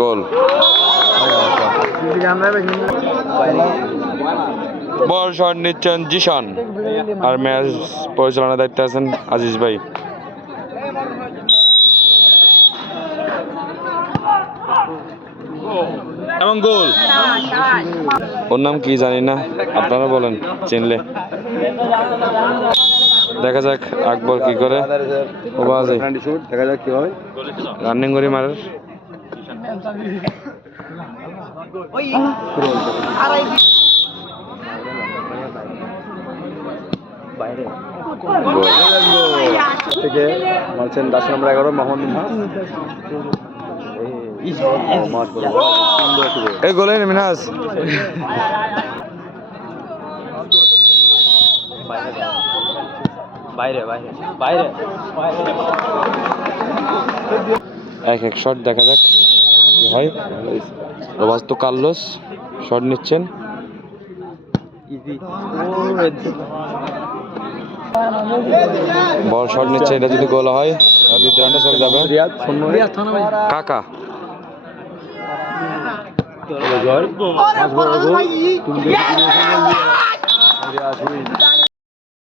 গোল। বল shot নিচ্ছেন জিশান, আর match পরিচালনার দায়িত্বে আছেন আজিজ ভাই। এবং গোল। ওর নাম কি জানি না, আপনারা বলেন চিনলে। দেখা যাক আকবর কি করে। দেখা যাক কি হয়, রানিং করে মারার। থেকে মারছেন 10 নম্বর 11 মোহাম্মদ মিনহাজ। এই গোলে মিনহাজ বাইরে বাইরে বাইরে। এক এক শট দেখা যাক কি হয়। রোবার্তো কার্লোস শট নিচ্ছেন। বল শট নিচ্ছে, এটা যদি গোল হয় দ্বিতীয় রাউন্ডে চলে যাবে। কাকা